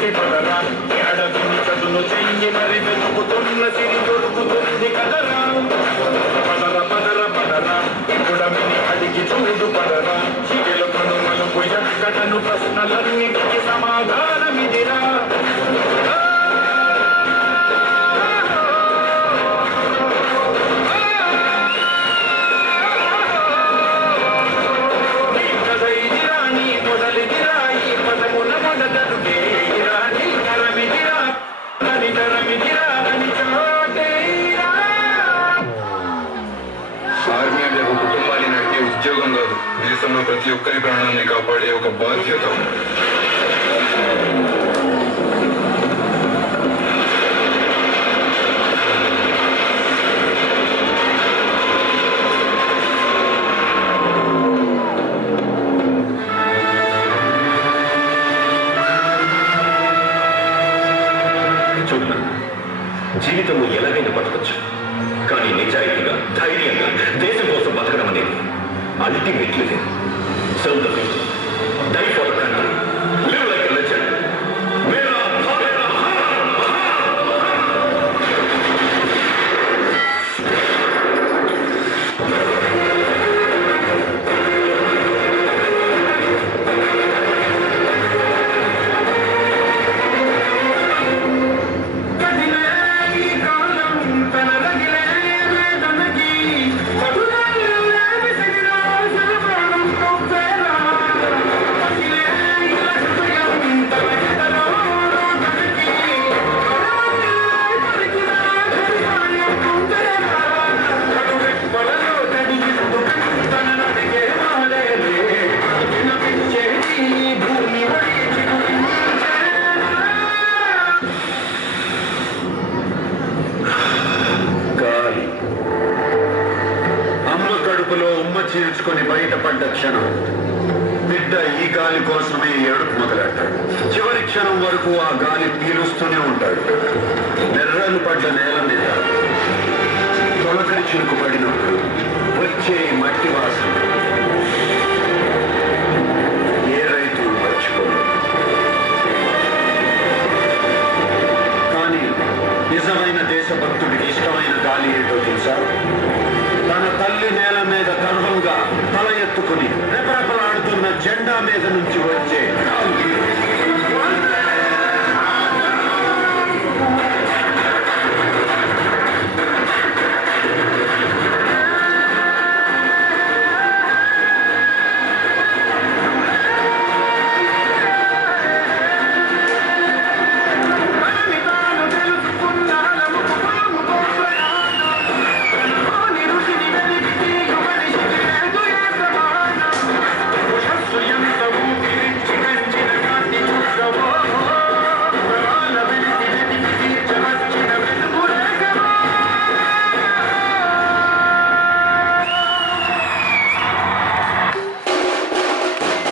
మట్టి పదరా ఎడవిని చదును చెయ్యి మరి వెతుకుతున్న సిరి దొరుకుతుంది కదరా పదర పదర పదరా ఇప్పుడమిని అడిగి చూడు పదరా చిగెలుకను మలుపు ఎక్కడను ప్రశ్నలన్నిటికీ సమాధానమిదిరా ఆర్మీ అంటే ఒక కుటుంబాన్ని నడిపే ఉద్యోగం కాదు, దేశంలో ప్రతి ఒక్కరి ప్రాణాన్ని కాపాడే ఒక బాధ్యత. జీవితంలో ఎలాగైనా బతకచ్చు, కానీ నిజాయితీగా ధైర్యంగా దేశం కోసం బతకడం అనేది ultimately serve the people, die for the country, live like a legend. చీల్చుకొని బయటపడ్డ క్షణం బిడ్డ ఈ గాలి కోసమే ఏడుపు మొదలెట్టాడు. చివరి క్షణం వరకు ఆ గాలి పీలుస్తూనే ఉంటాడు. నెర్రలు పడ్డ నేల మీద తొలకరి చిరుకు పడినప్పుడు వచ్చే మట్టి వాసన ఏ రైతు మర్చిపోడు. కానీ నిజమైన దేశభక్తుడికి ఇష్టమైన గాలి ఏంటో తెలుసా? తన తల్లి నేల మీద గర్వంగా తల ఎత్తుకుని రెపరెపలాడుతున్న జెండా మీద నుంచి వచ్చే